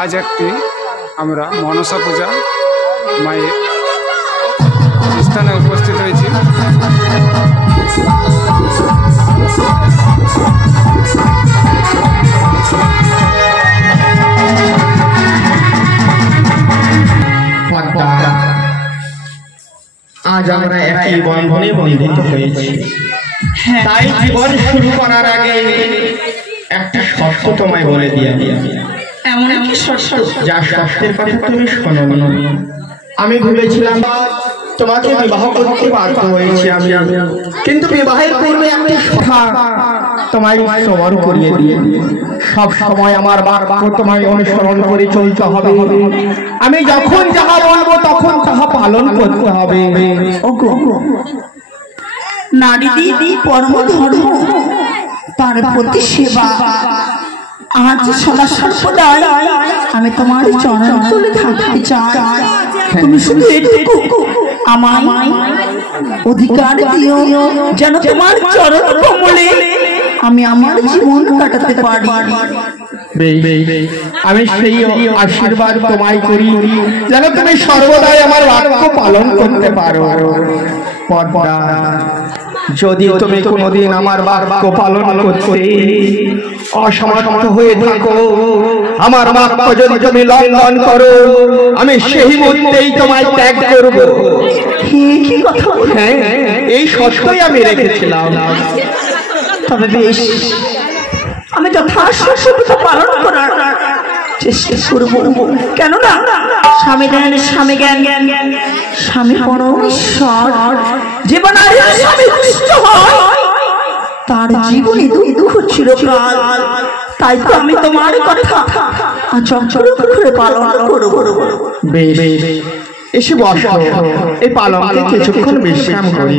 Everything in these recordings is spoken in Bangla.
আজ একটি আমরা মনসা পূজা মায়ের স্থানে উপস্থিত হয়েছি। আজ আমরা একই বন্ধনে বন্ধিত হয়েছি, তাই জীবন শুরু করার আগে একটা শর্ত তোমায় বলে দিয়ে এমন একটি শর্ত যা শর্তের কথা তুমি শোনো। আমি ভেবেছিলাম তোমাকে বিবাহ করতে বাধ্য হয়েছি আমি, কিন্তু বিবাহের পূর্বে একটি কথা তোমায় স্মরণ করিয়ে দিয়ে সব সময় আমার বাক্য তোমায় অনুসরণ করে চলতে হবে। আমি যখন যাহা বলবো তখন তাহা পালন করতে হবে। নারী দিদি পরম ধর্ম, তার প্রতি সেবা। আজ সদা সর্বদাই আমি তোমার চরণ তলে থাকতে চাই। তুমি শুধু এটুকু আমায় অধিকার দিও, যেন তোমার চরণ কমলে আমি আমার জীবন কাটাতে পারি। আমি সেই আশীর্বাদ তোমায় করি যেন তুমি সর্বদাই আমার বাক্য পালন করতে পারো। পদ্মা, যদি তুমি কোনোদিন আমার বাক্য পালন করতে অসমর্থ হয়ে থাকো, আমার বাক্য যদি তুমি লঙ্ঘন করো, আমি সেই মুহূর্তেই তোমায় ত্যাগ করব। কি কথা? হ্যাঁ, এই শর্তই আমি রেখেছিলাম। তবে বেশ, আমি যথাসাধ্য পালন করার চেষ্টা করব। কেননা স্বামী জ্ঞান স্বামী জ্ঞান, স্বামী পরমেশ্বর। জীবন স্বামী দুষ্ট হয়, তার জীবনে দুঃখ চিরকাল। তাই তো আমি তোমার কথা চঞ্চল করে পালন করব। বেশ, এসে বসো, এই পালনকে কিছুক্ষণ বিশ্রাম করি।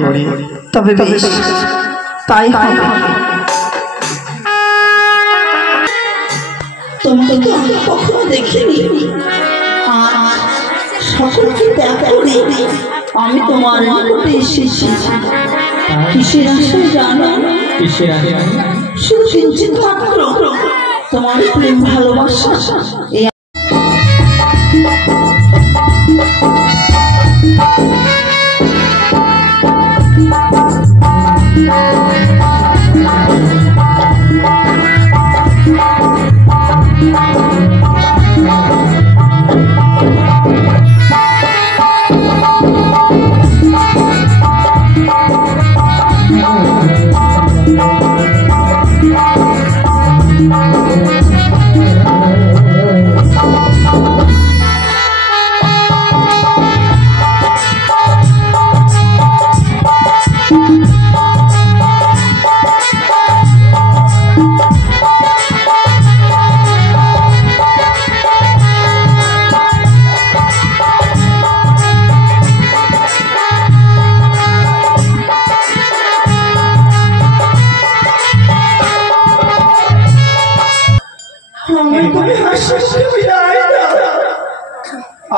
তবে বেশ, তাই হবে। তোমাকে তো আমি কখনো দেখিনি, আর সকলকে ত্যাগ করে আমি তোমার নিকটে এসেছি। কিসের আশায় জানো? শুধু কিঞ্চিত মাত্র তোমার প্রেম ভালোবাসা।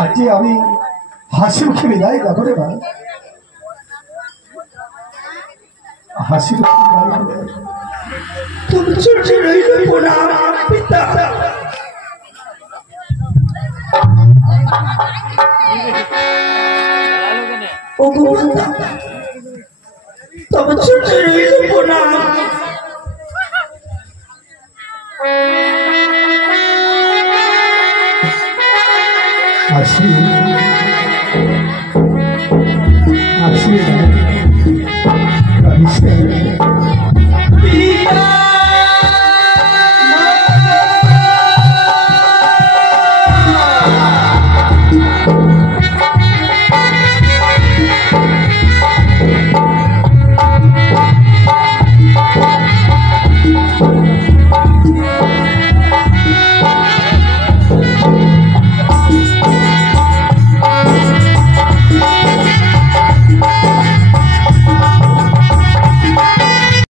আজকে আমি হাসি মুখে বিদায় কাঁদো রে ভাই, হাসি মুখে বিদায়। তুমি চলে রইল প্রণাম পিতা। ও পিতা, তবে চলে রইল প্রণাম। হাসি